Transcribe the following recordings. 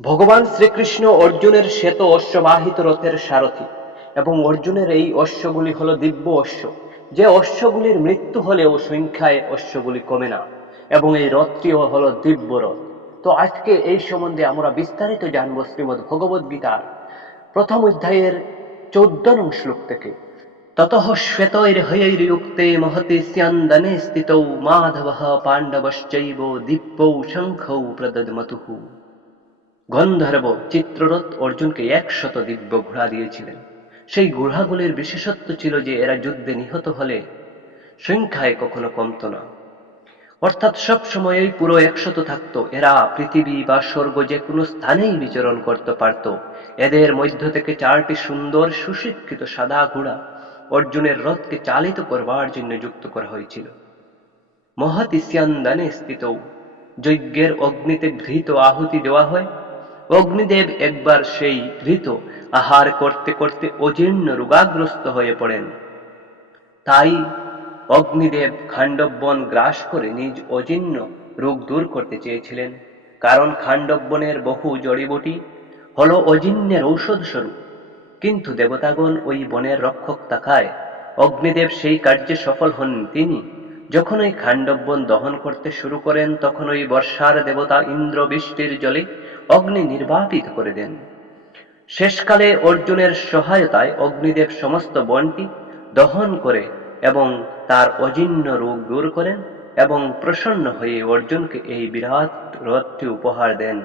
ভগবান শ্রীকৃষ্ণ অর্জুনের শ্বেত অশ্ববাহিত রথের সারথি, এবং অর্জুনের এই অশ্বগুলি হল দিব্য অশ্ব। যে অশ্বগুলির মৃত্যু হলেও সংখ্যায় অশ্বগুলি কমে না, এবং এই রথটিও হল দিব্য রথ। তো আজকে এই সম্বন্ধে আমরা বিস্তারিত জানব শ্রীমদ ভগবদ গীতার প্রথম অধ্যায়ের চোদ্দ নং শ্লোক থেকে। ততঃ শ্বেতৈর্হয়ৈর্যুক্তে মহতি স্যান্দনে স্থিতৌ মাধব পাণ্ডবশ্চৈব দিব্যৌ শঙ্খৌ প্রদদমতুঃ গন্ধর্ব চিত্ররথ অর্জুনকে একশত দিব্য ঘোড়া দিয়েছিলেন। সেই ঘোড়াগুলির বিশেষত্ব ছিল যে এরা যুদ্ধে নিহত হলে সংখ্যায় কখনো কমত না। অর্থাৎ সব সময়ই পুরো একশত থাকতো। এরা পৃথিবী বা স্বর্গ যে কোনো স্থানেই বিচরণ করতে পারত। এদের মধ্য থেকে চারটি সুন্দর সুশিক্ষিত সাদা ঘোড়া অর্জুনের রথকে চালিত করবার জন্য যুক্ত করা হয়েছিল। মহৎ ইস্যান্দানে স্থিত যজ্ঞের অগ্নিতে ঘৃত আহুতি দেওয়া হয়। অগ্নিদেব একবার সেই ঘৃত আহার করতে করতে অজীর্ণ রোগাগ্রস্ত হয়ে পড়েন। তাই অগ্নিদেব খাণ্ডববন গ্রাস করে নিজ অজীর্ণ রোগ দূর করতে চেয়েছিলেন, কারণ খাণ্ডববনের বহু জড়িবুটি হল অজীর্ণের ঔষধ স্বরূপ। কিন্তু দেবতাগণ ওই বনের রক্ষক তাকায়, অগ্নিদেব সেই কার্যে সফল হন তিনি। যখন ওই খাণ্ডববন দহন করতে শুরু করেন, তখন ওই বর্ষার দেবতা ইন্দ্র বৃষ্টির জলে অগ্নি নির্বাপিত করে দেন। শেষকালে অর্জুনের সহায়তায় অগ্নিদেব সমস্ত বনটি দহন করে এবং তার অজীর্ণ রোগ দূর করেন এবং প্রসন্ন হয়ে অর্জুনকে এই বিরাট রথটি উপহার দেন।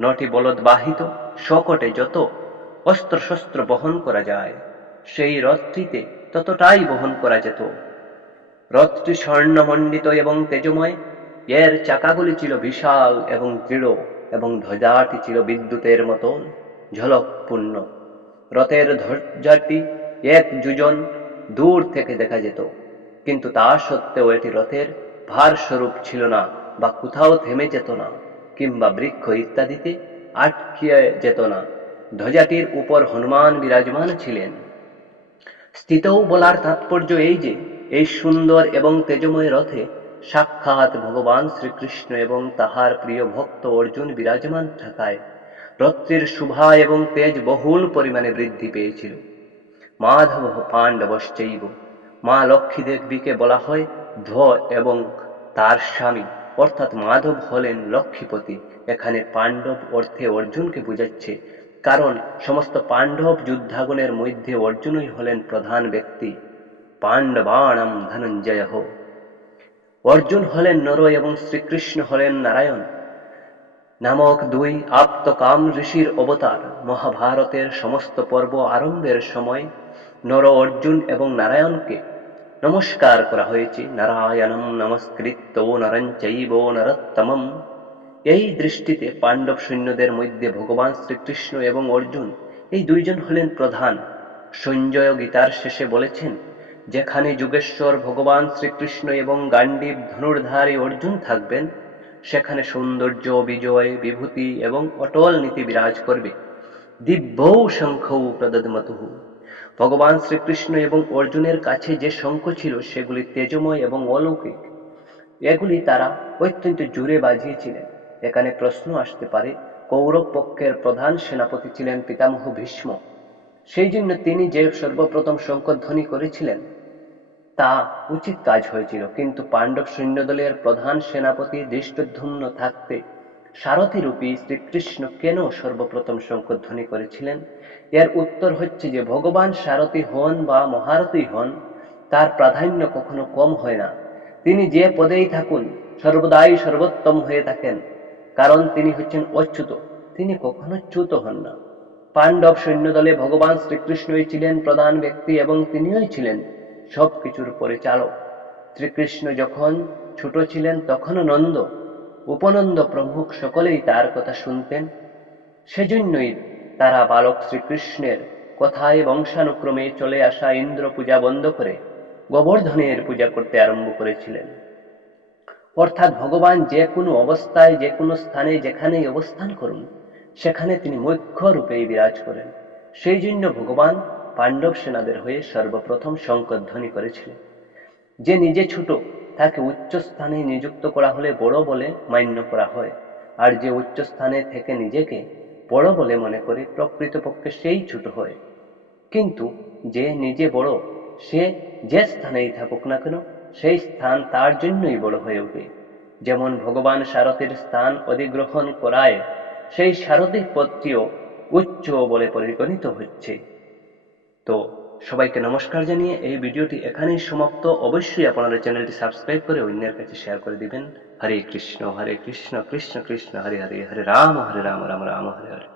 নটি বলদ বাহিত শকটে যত অস্ত্রশস্ত্র বহন করা যায়, সেই রথটিতে ততটাই বহন করা যেত। রথটি স্বর্ণমণ্ডিত এবং তেজময়, এর চাকাগুলি ছিল বিশাল এবং দৃঢ়। এবং ধ্বজাটি ছিল বিদ্যুতের মতন ঝলকপূর্ণ। রথের ধ্বজাটি এক যোজন দূর থেকে দেখা যেত, কিন্তু তা সত্ত্বেও এটি রথের ভার স্বরূপ ছিল না বা কোথাও থেমে যেত না কিংবা বৃক্ষ ইত্যাদিতে আটকিয়ে যেত না। ধ্বজাটির উপর হনুমান বিরাজমান ছিলেন। স্থিতও বলার তাৎপর্য এই যে, এই সুন্দর এবং তেজময় রথে সাক্ষাৎ ভগবান শ্রীকৃষ্ণ এবং তাহার প্রিয় ভক্ত অর্জুন বিরাজমান থাকায় রথটির শোভা এবং তেজ বহুল পরিমাণে বৃদ্ধি পেয়েছিল। মাধব পাণ্ডবশ্চৈব, মা লক্ষ্মী দেবীকে বলা হয় ধ এবং তার স্বামী। অর্থাৎ মাধব হলেন লক্ষ্মীপতি। এখানে পাণ্ডব অর্থে অর্জুনকে বুঝাচ্ছে, কারণ সমস্ত পাণ্ডব যুদ্ধাগুনের মধ্যে অর্জুনই হলেন প্রধান ব্যক্তি। পাণ্ডবাণম ধনঞ্জয়। অর্জুন হলেন নর এবং শ্রীকৃষ্ণ হলেন নারায়ণ। নামক দুই আপ্তকাম ঋষির অবতার, মহাভারতের সমস্ত পর্ব আরম্ভের সময় নর অর্জুন এবং নারায়ণকে নমস্কার করা হয়েছে। নারায়ণম নমস্কৃত নরঞ্চৈব নরোত্তমম। এই দৃষ্টিতে পাণ্ডব সৈন্যদের মধ্যে ভগবান শ্রীকৃষ্ণ এবং অর্জুন, এই দুইজন হলেন প্রধান। সঞ্জয় গীতার শেষে বলেছেন যেখানে যুগেশ্বর ভগবান শ্রীকৃষ্ণ এবং গান্ডীব ধনুর্ধারী অর্জুন থাকবেন, সেখানে সৌন্দর্য, বিজয়, বিভূতি এবং অটল নীতি বিরাজ করবে। দিব্যৌ শঙ্খৌ প্রদদমতুহু। ভগবান শ্রীকৃষ্ণ এবং অর্জুনের কাছে যে শঙ্খ ছিল, সেগুলি তেজময় এবং অলৌকিক। এগুলি তারা অত্যন্ত জোরে বাজিয়েছিলেন। এখানে প্রশ্ন আসতে পারে, কৌরব পক্ষের প্রধান সেনাপতি ছিলেন পিতামহ ভীষ্ম। সেই জন্য তিনি যে সর্বপ্রথম শঙ্করধ্বনি করেছিলেন, তা উচিত কাজ হয়েছিল। কিন্তু পাণ্ডব সৈন্যদলের প্রধান সেনাপতি দৃষ্টধ্বন্য থাকতে সারথী রূপী শ্রীকৃষ্ণ কেন সর্বপ্রথম শঙ্করধ্বনি করেছিলেন? এর উত্তর হচ্ছে যে, ভগবান সারথী হন বা মহারথী হন, তার প্রাধান্য কখনো কম হয় না। তিনি যে পদেই থাকুন, সর্বদাই সর্বোত্তম হয়ে থাকেন। কারণ তিনি হচ্ছেন অচ্যুত। তিনি কখনো চ্যুত হন না। পাণ্ডব সৈন্যদলে ভগবান শ্রীকৃষ্ণই ছিলেন প্রধান ব্যক্তি এবং তিনিই ছিলেন সবকিছুর পরিচালক। শ্রীকৃষ্ণ যখন ছোট ছিলেন, তখনও নন্দ, উপনন্দ প্রমুখ সকলেই তার কথা শুনতেন। সেজন্যই তারা বালক শ্রীকৃষ্ণের কথায় বংশানুক্রমে চলে আসা ইন্দ্র পূজা বন্ধ করে গোবর্ধনের পূজা করতে আরম্ভ করেছিলেন। অর্থাৎ ভগবান যে কোনো অবস্থায়, যে কোনো স্থানে যেখানেই অবস্থান করুন সেখানে তিনি মুখ্য রূপেই বিরাজ করেন। সেই জন্য ভগবান পাণ্ডব সেনাদের হয়ে সর্বপ্রথম শঙ্করধ্বনি করেছিলেন। যে নিজে ছোট, তাকে উচ্চ স্থানে নিযুক্ত করা হলে বড় বলে মান্য করা হয়। আর যে উচ্চ স্থানে থেকে নিজেকে বড় বলে মনে করে প্রকৃতপক্ষে সেই ছোট হয়। কিন্তু যে নিজে বড়, সে যে স্থানেই থাকুক না কেন, সেই স্থান তার জন্যই বড় হয়ে ওঠে। যেমন ভগবান সারথীর স্থান অধিগ্রহণ করায় সেই সারদিক পদটিও উচ্চ বলে পরিগণিত হচ্ছে। তো সবাইকে নমস্কার জানিয়ে এই ভিডিওটি এখানেই সমাপ্ত। অবশ্যই আপনারা চ্যানেলটি সাবস্ক্রাইব করে অন্যের কাছে শেয়ার করে দিবেন। হরে কৃষ্ণ হরে কৃষ্ণ কৃষ্ণ কৃষ্ণ, হরে হরে হরে রাম হরে রাম রাম রাম, হরে হরে।